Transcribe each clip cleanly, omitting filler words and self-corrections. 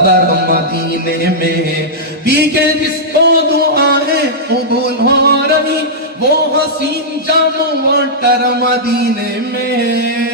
سفر مدینے میں پی کے جس کو دعائیں قبول ہو رہی وہ حسین جام واٹر مدینے میں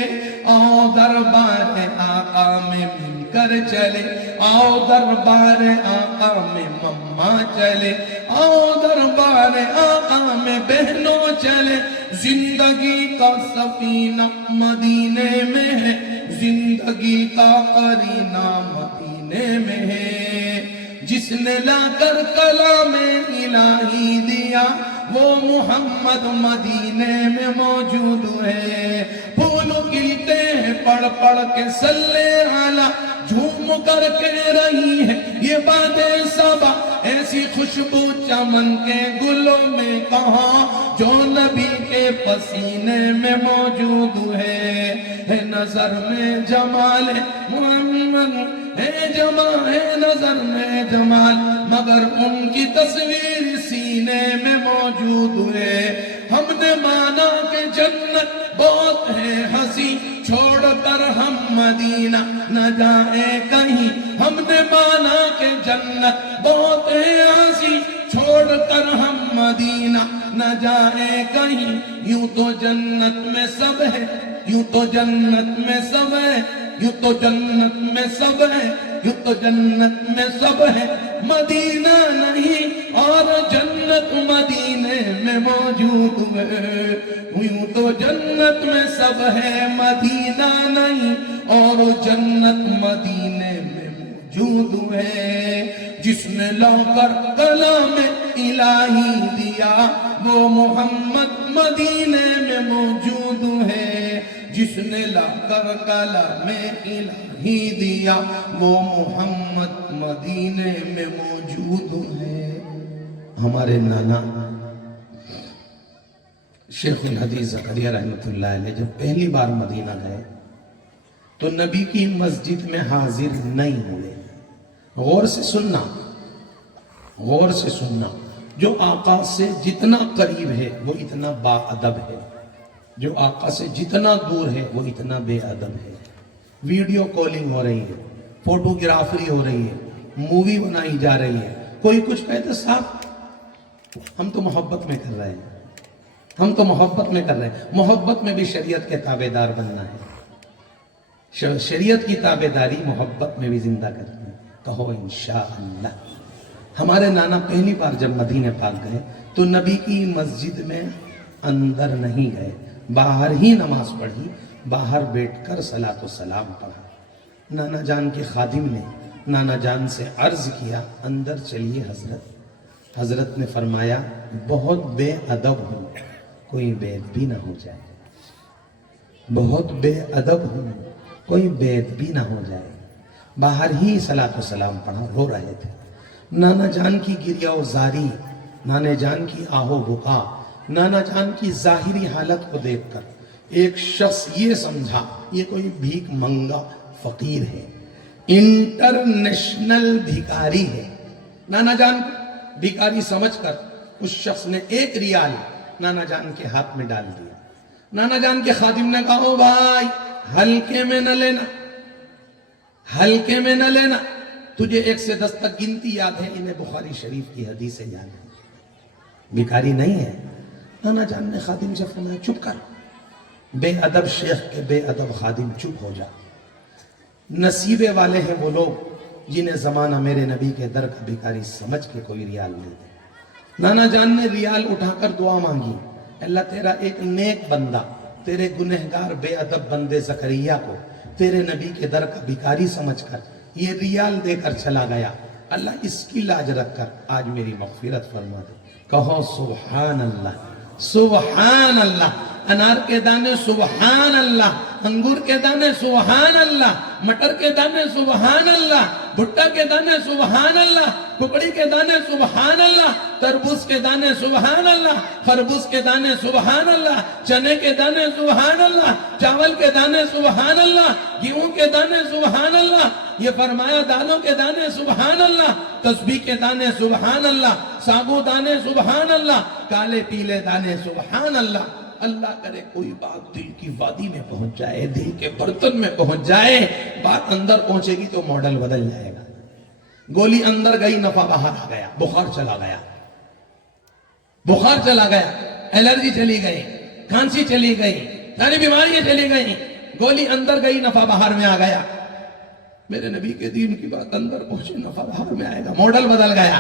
آؤ دربار آقا میں مل کر چلے آؤ دربار آقا میں مما چلے آؤ دربار آقا میں بہنوں چلے زندگی کا سفینہ مدینے میں ہے زندگی کا قرینہ مدینے میں ہے جس نے لا کر کلام الہی دیا وہ محمد مدینے میں موجود ہے پھول کھلتے ہیں پڑھ پڑھ کے صلی علی جھوم کر کے رہی ہے یہ باتیں صبا ایسی خوشبو چمن کے گلوں میں کہاں جو نبی کے پسینے میں موجود ہے نظر میں جمال محمد ہے جمال ہے نظر میں جمال مگر ان کی تصویر سینے میں موجود ہے ہم نے مانا کہ جنت بہت ہے ہنسی چھوڑ کر ہم مدینہ نہ جائیں کہیں ہم نے مانا کہ جنت بہت ہے ہنسی چھوڑ کر ہم مدینہ نہ جائیں کہیں یوں تو جنت میں سب ہے یوں تو جنت میں سب ہے یوں تو جنت میں سب ہے یوں تو جنت میں سب ہے مدینہ نہیں اور جنت مدینے میں موجود ہے یوں تو جنت میں سب ہے مدینہ نہیں اور جنت مدینے میں موجود ہے جس نے لا کر کلام الہی دیا وہ محمد مدینے میں موجود ہے جس نے لا کر کلام الہی دیا وہ محمد مدینے میں موجود ہے ہمارے نانا شیخ الحدیث زکریا رحمۃ اللہ علیہ جب پہلی بار مدینہ گئے تو نبی کی مسجد میں حاضر نہیں ہوئے غور سے سننا جو آقا سے جتنا قریب ہے وہ اتنا با ادب ہے جو آقا سے جتنا دور ہے وہ اتنا بے ادب ہے ویڈیو کالنگ ہو رہی ہے فوٹوگرافری ہو رہی ہے مووی بنائی جا رہی ہے کوئی کچھ کہتے صاحب ہم تو محبت میں کر رہے ہیں محبت میں بھی شریعت کے تابع دار بننا ہے شریعت کی تابع داری محبت میں بھی زندہ کرنا ہے کہو انشاءاللہ ہمارے نانا پہلی بار جب مدینہ پاک گئے تو نبی کی مسجد میں اندر نہیں گئے باہر ہی نماز پڑھی باہر بیٹھ کر صلاۃ و سلام پڑھا نانا جان کے خادم نے نانا جان سے عرض کیا اندر چلیے حضرت نے فرمایا بہت بے ادب ہوں کوئی بے ادبی نہ ہو جائے بہت بے ادب ہوں کوئی بے ادبی نہ ہو جائے باہر ہی صلاۃ و سلام پڑھا رو رہے تھے نانا جان کی گریہ و زاری نانا جان کی آہو بکا نانا جان کی ظاہری حالت کو دیکھ کر ایک شخص یہ سمجھا یہ کوئی بھیک منگا فقیر ہے انٹرنیشنل بھیکاری ہے نانا جان بھیکاری سمجھ کر اس شخص نے 1 ریال نانا جان کے ہاتھ میں ڈال دیا نانا جان کے خادم نے کہا او بھائی ہلکے میں نہ لینا تجھے 1 سے 10 تک گنتی یاد ہے انہیں بخاری شریف کی حدیث یاد ہے بھیکاری نہیں ہے نانا جان نے خادم سے فرمایا چپ کر بے ادب شیخ کے بے ادب خادم چپ ہو جا نصیبے والے ہیں وہ لوگ جنہیں زمانہ میرے نبی کے در کا بھیکاری سمجھ کے کوئی ریال لے دے نانا جان نے ریال اٹھا کر دعا مانگی اللہ تیرا ایک نیک بندہ تیرے گنہگار بے ادب بندے زکریا کو تیرے نبی کے در کا بھیکاری سمجھ کر یہ ریال دے کر چلا گیا اللہ اس کی لاج رکھ کر آج میری مغفرت فرما دے کہو سبحان اللہ سبحان اللہ انار کے دانے سبحان اللہ انگور کے دانے سبحان اللہ مٹر کے دانے سبحان اللہ بھٹا کے دانے سبحان اللہ ککڑی کے دانے سبحان اللہ تربوز کے دانے سبحان اللہ خربوز کے دانے سبحان اللہ چنے کے دانے سبحان اللہ چاول کے دانے سبحان اللہ گیہوں کے دانے سبحان اللہ یہ فرمایا دالوں کے دانے سبحان اللہ تسبیح کے دانے سبحان اللہ سابو دانے سبحان اللہ کالے پیلے دانے سبحان اللہ اللہ کرے کوئی بات دل کی وادی میں پہنچ جائے دل کے برتن میں پہنچ جائے بات اندر پہنچے گی تو ماڈل بدل جائے گا गोली अंदर गई, नफा बाहर आ गया, बुखार चला गया, बुखार चला गया, एलर्जी चली गई, खांसी चली गई, सारी बीमारियां चली गई। गोली अंदर गई, नफा बाहर में आ गया। मेरे नबी के दीन की बात अंदर पहुंची, नफा बाहर में आएगा। मॉडल बदल गया,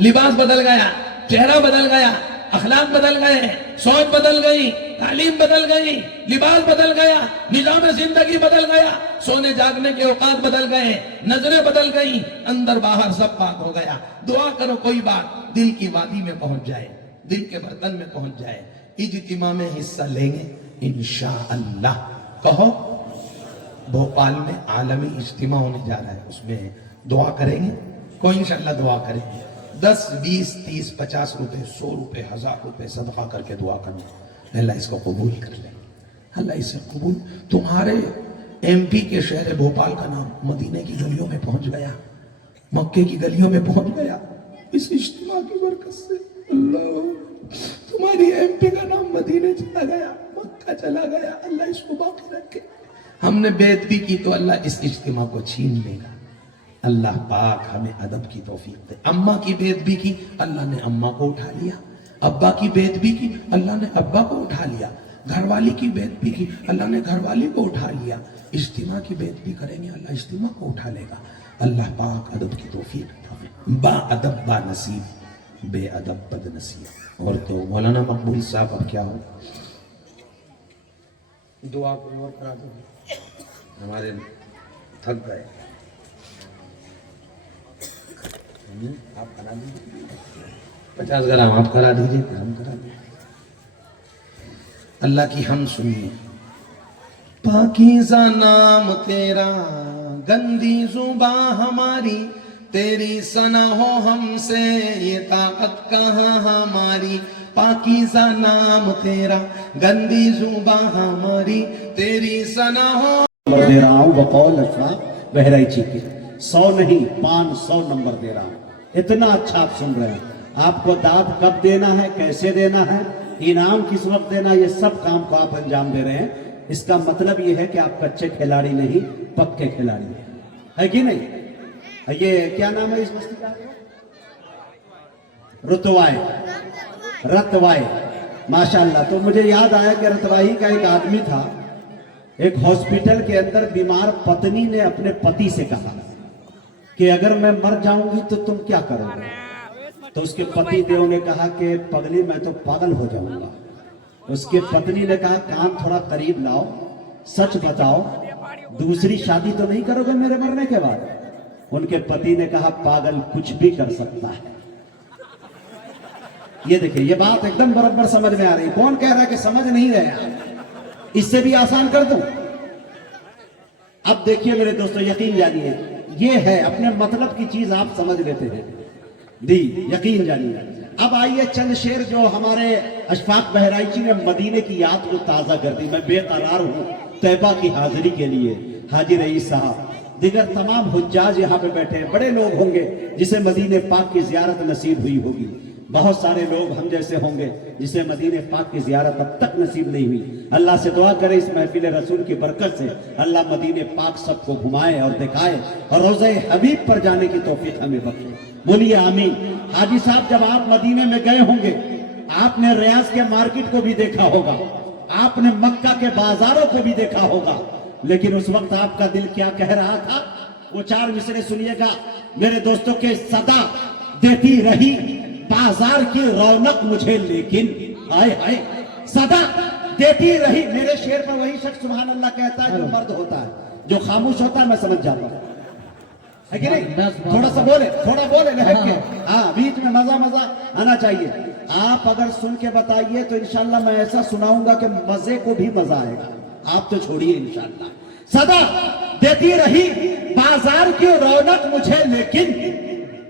लिबास बदल गया, चेहरा बदल गया, अखलाक बदल गए, सोच बदल गई, तालीम बदल गई, लिबास बदल गया, निजाम जिंदगी बदल गया, सोने जागने के औकात बदल गए, नजरें बदल गई, अंदर बाहर सब पाक हो गया। दुआ करो कोई बात दिल की वादी में पहुंच जाए, दिल के बर्तन में पहुंच जाए। इज्तिमा में हिस्सा लेंगे इंशाअल्लाह। कहो, भोपाल में आलमी इज्तिमा होने जा रहा है, उसमें दुआ करेंगे। कोई इंशाअल्लाह दुआ करेंगे। 10, 20, 30, 50 रुपए, 100 रुपए, 1000 रुपए सदका करके दुआ करना, अल्लाह इसको कबूल कर ले, अल्लाह इसे कबूल। तुम्हारे MP के शहर भोपाल का नाम मदीने की गलियों में पहुंच गया, मक्के की गलियों में पहुंच गया इस इज्तिमा की बरकत से। अल्लाह, तुम्हारी MP का नाम मदीने चला गया, मक्का चला गया, अल्लाह इसको बाकी रखे। हमने बेदबी की तो अल्लाह इस इज्तिमा को छीन लेगा। अल्लाह पाक हमें अदब की तौफीक दे। अम्मा की बेदबी की, अल्लाह ने अम्मा को उठा लिया। अब्बा की बेदबी की, अल्लाह ने अब्बा को उठा लिया। घरवाली की बेदबी की, अल्लाह ने घरवाली को उठा लिया। इज्तिमा की बेदबी करेंगे, अल्लाह इज्तिमा को उठा लेगा। अल्लाह पाक अदब की तौफीक दे। बा अदब बा नसीब, बे अदब बद नसीब। और तो मौलाना मकबूल साहब अब क्या हो, दुआ कोई और करा दो, हमारे थक गए। आप करा दीजिए, 50 ग्राम आप करा दीजिए, हम करा दीजिए। अल्लाह की हम सुनिए। पाकीज़ा नाम तेरा, गंदी जुबां हमारी, तेरी सना हो हमसे ये ताकत कहाँ हमारी। पाकीज़ा नाम तेरा, गंदी जुबां हमारी, तेरी सना हो। दे रहा हूँ बकौल अशरा बहराइची की 100 नहीं 500 नंबर दे रहा हूँ। इतना अच्छा आप सुन रहे हैं। आपको दाद कब देना है, कैसे देना है, इनाम किस वक्त देना, ये सब काम को आप अंजाम दे रहे हैं। इसका मतलब ये है कि आप कच्चे खिलाड़ी नहीं, पक्के खिलाड़ी है कि नहीं। ये क्या नाम है इस बस्ती का, रुतवाए, रतवाए, माशाल्लाह। तो मुझे याद आया कि रतवाही का एक आदमी था, एक हॉस्पिटल के अंदर बीमार पत्नी ने अपने पति से कहा कि अगर मैं मर जाऊंगी तो तुम क्या करोगे। तो उसके पति देव ने कहा कि पगली मैं तो पागल हो जाऊंगा। उसके पत्नी ने कहा कान थोड़ा करीब लाओ, सच बताओ दूसरी शादी तो नहीं करोगे मेरे मरने के बाद। उनके पति ने कहा पागल कुछ भी कर सकता है। ये देखिए, ये बात एकदम बराबर समझ में आ रही। कौन कह रहा है कि समझ नहीं रहे आप, इससे भी आसान कर दूं। अब देखिए मेरे दोस्तों, यकीन जानिए, ये है अपने मतलब की चीज आप समझ लेते हैं दी, यकीन जानिए। अब आइए चंद शेर जो हमारे अशफाक बहराइची ने मदीने की याद को ताजा कर दी। मैं बेकरार हूं तैबा की हाजिरी के लिए। हाजी रईस साहब, दिगर तमाम हुज्जाज यहाँ पे बैठे हैं। बड़े लोग होंगे जिसे मदीने पाक की जियारत नसीब हुई होगी। बहुत सारे लोग हम जैसे होंगे जिसे मदीने पाक की जियारत अब तक नसीब नहीं हुई। अल्लाह से दुआ करे इस महफिल रसूल की बरकत से अल्लाह मदीने पाक सबको घुमाए और दिखाए और रोज़े हबीब पर जाने की तौफीक हमें बख्शे। बोलिए आमीन। हाजी साहब, जब आप मदीने में गए होंगे, आपने रियाज के मार्केट को भी देखा होगा, आपने मक्का के बाजारों को भी देखा होगा, लेकिन उस वक्त आपका दिल क्या कह रहा था, वो 4 मिसरे सुनिएगा मेरे दोस्तों के। सदा देती रही बाजार की रौनक मुझे, लेकिन हाय हाय सदा देती रही। मेरे शेर पर वही शख्स सुभान अल्लाह कहता है जो मर्द होता है, जो खामोश होता है मैं समझ जाता हूं, है कि नहीं। थोड़ा सा बोले, थोड़ा बोले लहक के, हाँ बीच में मजा मजा आना चाहिए। आप अगर सुन के बताइए तो इंशाल्लाह मैं ऐसा सुनाऊंगा कि मजे को भी मजा आएगा। आप तो छोड़िए इंशाल्लाह। सदा देती रही बाजार की रौनक मुझे, लेकिन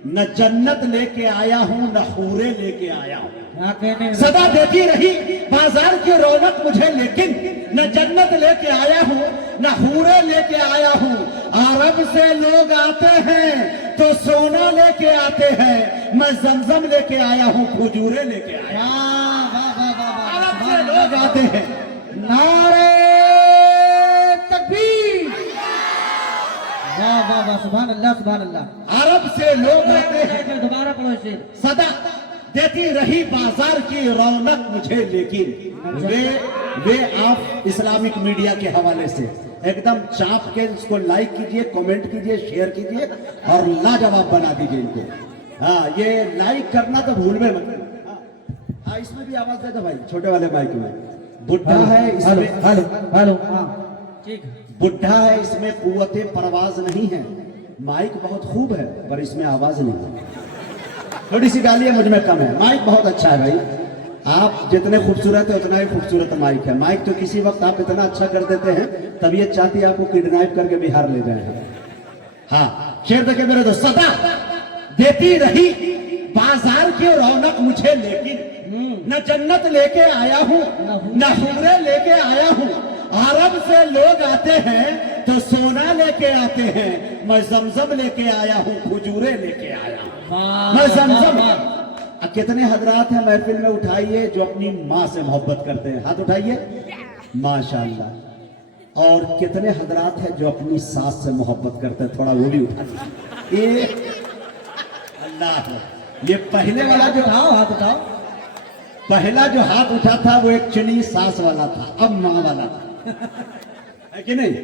न जन्नत लेके आया हूं न हूरे लेके आया हूं। सदा देती रही बाजार की रौनक मुझे, लेकिन न जन्नत लेके आया हूं न हूरे लेके आया हूं। अरब से लोग आते हैं तो सोना लेके आते हैं, मैं जमजम लेके आया हूं, खजूरे लेके आया। अरब से लोग आते हैं, नारे तकबीर, वाह वाह वाह। सुभान अल्लाह। अरब से लोग आते हैं, दोबारा पढ़ो शेर। सदा देती रही बाजार की रौनक मुझे, लेकिन वे आप इस्लामिक मीडिया के हवाले से एकदम चाप के इसको लाइक कीजिए, कमेंट कीजिए, शेयर कीजिए और लाजवाब बना दीजिए इनको। हाँ, ये लाइक करना तो भूल में मत। हाँ, इसमें भी आवाज दे दो भाई, छोटे वाले माइक में। बुढ़ा है इसमें, हेलो हाँ ठीक है। बुढ़ा है इसमें कुव्वते परवाज नहीं है, माइक बहुत खूब है पर इसमें आवाज नहीं है। थोड़ी सी गाली है मुझ में कम है, माइक बहुत अच्छा है भाई। आप जितने खूबसूरत है उतना ही खूबसूरत माइक है। माइक तो किसी वक्त आप इतना अच्छा कर देते हैं, तबीयत चाहती है आपको किडनैप करके बिहार ले जाए। हाँ, शेर देखे मेरे दोस्त, सदा देती रही बाजार की रौनक मुझे, लेकिन न जन्नत लेके आया हूँ न हुरे लेके आया हूँ। अरब से लोग आते हैं तो सोना लेके आते हैं, मैं जमजम लेके आया हूँ, खजूरे लेके आया हूँ, मैं जमजम। कितने हजरात हैं महफिल में, उठाइए जो अपनी माँ से मोहब्बत करते हैं, हाथ उठाइए माशाअल्लाह। और कितने हजरात हैं जो अपनी सास से मोहब्बत करते हैं, थोड़ा वो भी उठाइए। अल्लाह, ये पहले वाला जो हाथ उठाओ। पहला जो हाथ उठा था वो एक चुनी सास वाला था, अब माँ वाला था, है कि नहीं?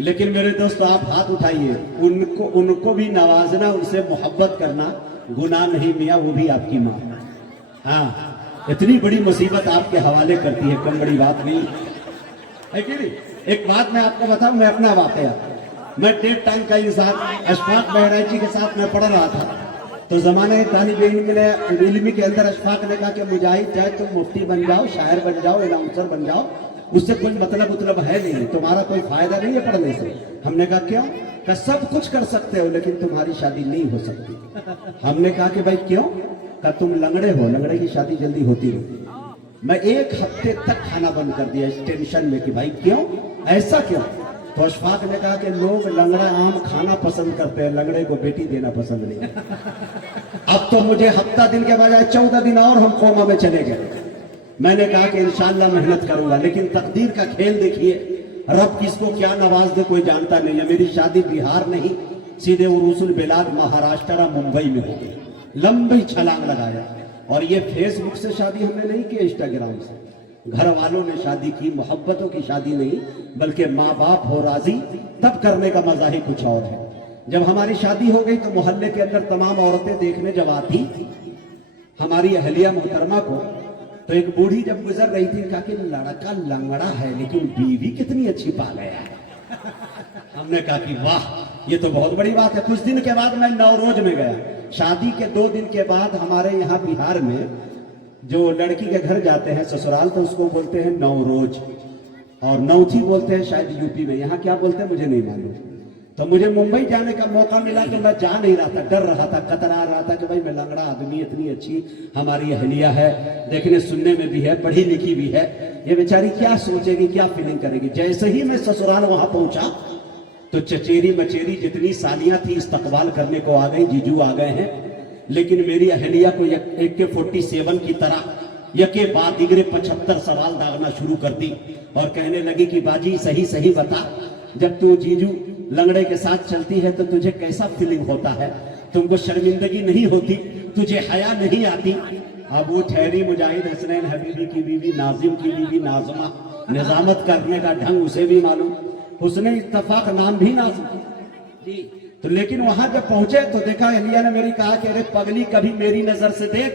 लेकिन मेरे दोस्तों आप हाथ उठाइए, उनको भी नवाजना, उनसे मोहब्बत करना गुनाह नहीं मियाँ, वो भी आपकी माँ। हाँ, इतनी बड़ी मुसीबत आपके हवाले करती है, कम बड़ी बात नहीं है कि नहीं? एक बात मैं आपको बताऊं, मैं अपना वाकया, मैं टेप टाइम का इंसान अशफाक बहराइची के साथ मैं पढ़ रहा था, तो जमाने तालिब इल्मी के अंदर अशफाक ने कहा कि मुजाहिद चाहे तुम मुफ्ती बन जाओ, शायर बन जाओ, अनाउंसर बन जाओ, उससे कोई मतलब है नहीं, तुम्हारा कोई फायदा नहीं है पढ़ने से। हमने कहा क्यों? कि सब कुछ कर सकते हो लेकिन तुम्हारी शादी नहीं हो सकती। हमने कहा कि भाई क्यों? कि तुम लंगड़े हो, लंगड़े की शादी जल्दी होती नहीं। मैं एक हफ्ते तक खाना बंद कर दिया इस टेंशन में कि भाई क्यों, ऐसा क्यों? तो अशफाक ने कहा कि लोग लंगड़ा आम खाना पसंद करते हैं, लंगड़े को बेटी देना पसंद नहीं। अब तो मुझे हफ्ता दिन के बजाय 14 दिन और हम कोमा में चले गए। मैंने कहा कि इंशाअल्लाह मेहनत करूंगा, लेकिन तकदीर का खेल देखिए, रब किसको क्या नवाज दे कोई जानता नहीं है। मेरी शादी बिहार नहीं, सीधे उरूसुल बिलाद महाराष्ट्र मुंबई में हो गई, लंबी छलांग लगाया। और ये फेसबुक से शादी हमने नहीं की, इंस्टाग्राम से। घर वालों ने शादी की, मोहब्बतों की शादी नहीं, बल्कि माँ बाप हो राजी तब करने का मजा ही कुछ और है। जब हमारी शादी हो गई तो मोहल्ले के अंदर तमाम औरतें देखने जब आती हमारी अहलिया मोहतरमा को, तो एक बूढ़ी जब गुजर रही थी, कहा कि लड़का लंगड़ा है लेकिन बीवी कितनी अच्छी पा गया है। हमने कहा कि वाह, ये तो बहुत बड़ी बात है। कुछ दिन के बाद मैं नवरोज में गया, शादी के 2 दिन के बाद हमारे यहाँ बिहार में जो लड़की के घर जाते हैं ससुराल, तो उसको बोलते हैं नवरोज, और नौथी बोलते हैं शायद यूपी में, यहाँ क्या बोलते हैं मुझे नहीं मालूम। तो मुझे मुंबई जाने का मौका मिला कि मैं जा नहीं रहा था, डर रहा था, कतरा रहा था कि भाई मैं लंगड़ा आदमी, इतनी अच्छी हमारी अहलिया है, देखने सुनने में भी है, पढ़ी लिखी भी है, ये बेचारी क्या सोचेगी, क्या फीलिंग करेगी। जैसे ही मैं ससुराल वहां पहुंचा तो चचेरी मचेरी जितनी सालियां थी इस्तकबाल करने को आ गई, जीजू आ गए हैं। लेकिन मेरी अहलिया को AK-47 की तरह यके बाद दिगरे 75 सवाल दागना शुरू कर दी और कहने लगी कि बाजी सही सही बता, जब तू जीजू लंगड़े के साथ चलती है तो तुझे कैसा फीलिंग होता है? तुमको शर्मिंदगी नहीं होती? तुझे हया नहीं आती? अब वो ठहरी मुजाहिद हसनैन हबीबी की बीवी, नाजिम की बीवी नाजमा, निजामत करने का ढंग उसे भी मालूम, उसने इत्तफाक नाम भी नाजिम जी। तो लेकिन वहां जब पहुंचे तो देखा, अहलिया ने मेरी कहा कि अरे पगली कभी मेरी नजर से देख,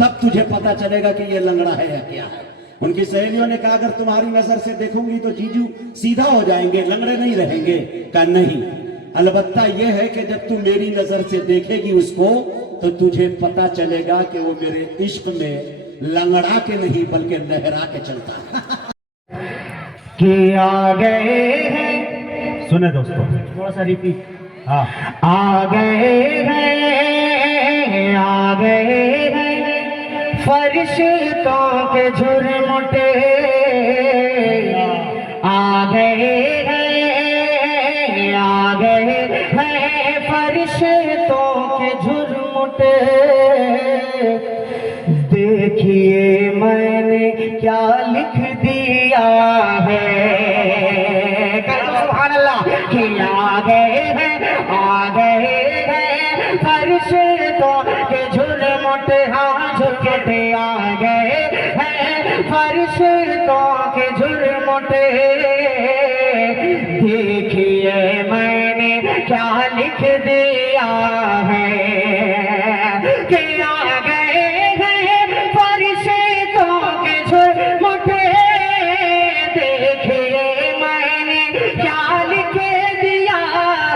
तब तुझे पता चलेगा कि ये लंगड़ा है या क्या है। उनकी सहेलियों ने कहा अगर तुम्हारी नजर से देखूंगी तो जीजू सीधा हो जाएंगे, लंगड़े नहीं रहेंगे। कहा नहीं, अलबत्ता यह है कि जब तू मेरी नजर से देखेगी उसको तो तुझे पता चलेगा कि वो मेरे इश्क में लंगड़ा के नहीं बल्कि लहरा के चलता है। कि आ गए हैं, सुने दोस्तों थोड़ा सा रिपीट। हाँ, आ गए हैं, आ गए हैं फरिश्तों के झुरमुटे, आ गए हैं, आ गए हैं फरिश्तों के झुरमुटे। देखिए मैंने क्या लिख दिया है, सुभान अल्लाह। कि आ गए हैं, आ गए فرشتوں کے جھرمٹ ہاں جھکتے آ گئے ہیں فرشتوں کے جھرمٹ دیکھیے میں نے کیا لکھ دیا ہے کہ آ گئے ہیں فرشتوں کے جھرمٹ دیکھیے میں نے کیا لکھ دیا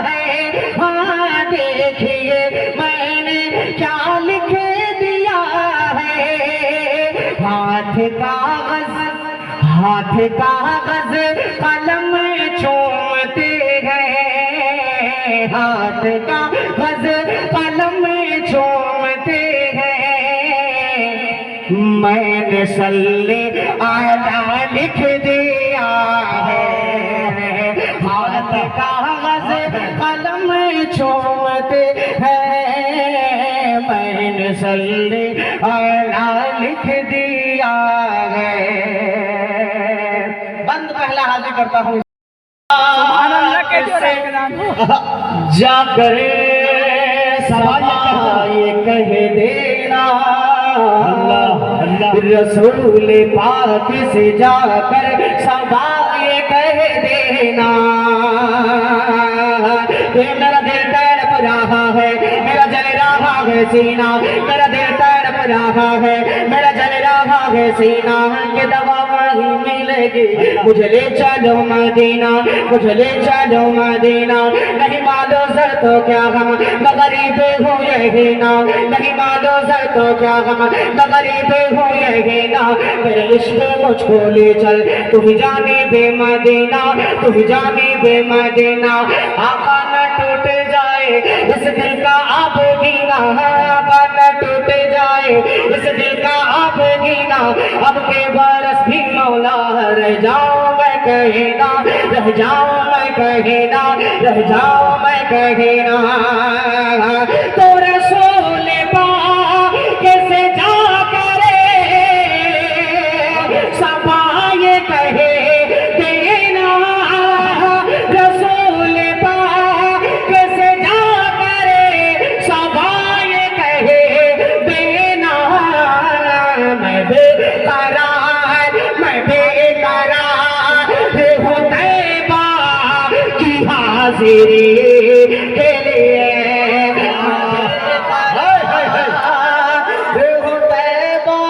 ہے ہاں دیکھیے میں نے کیا لکھ دیا ہے ہاتھ کاغذ قلم چومتے ہیں ہاتھ کاغذ قلم چومتے ہیں میں نے صلی اعلیٰ لکھ دیا ہے ہاتھ کاغذ قلم چومتے ہیں میں نے صلی اعلیٰ لکھ دیا ہے بند پہلا حاضر کرتا ہوں جا کر سبا یہ کہہ دینا رسول پاک سے جا کر سبا یہ کہہ دینا میرا دل تڑپ رہا ہے میرا جل رہا ہے سینہ میرا دل تڑپ رہا ہے میرا جل رہا ہے سینہ کہ دوا وہیں ملے گی مجھے لے چلو مدینہ مجھے لے چلو مدینہ نہیں مالو سر تو کیا غم مغرب ہو یہی نا نہیں مالو سر تو کیا غم مغرب ہو یہی نا میرے عشق مجھ کو لے چل تو ہی جانے بے مدینہ تو ہی جانے بے مدینہ آقا نہ ٹوٹ جائے اس دل کا آب گینا آقا نہ ٹوٹ جائے اس دل کا آب گینا اب کے برس بھی مولا رہ جاؤں میں کہنا رہ جاؤں میں کہنا رہ جاؤں میں کہنا تو رسول پاک سے جا کرے سبا یہ کہے دینا رسول پاک سے جا کرے سبا یہ کہے دینا میں بے قرار میں بے قرار ہوں طیبہ کی حاضری کے لیے ہوں طیبہ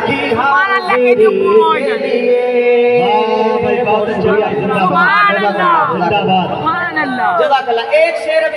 کی حاضری کے لیے سبحان اللہ جزاک اللہ ایک شعر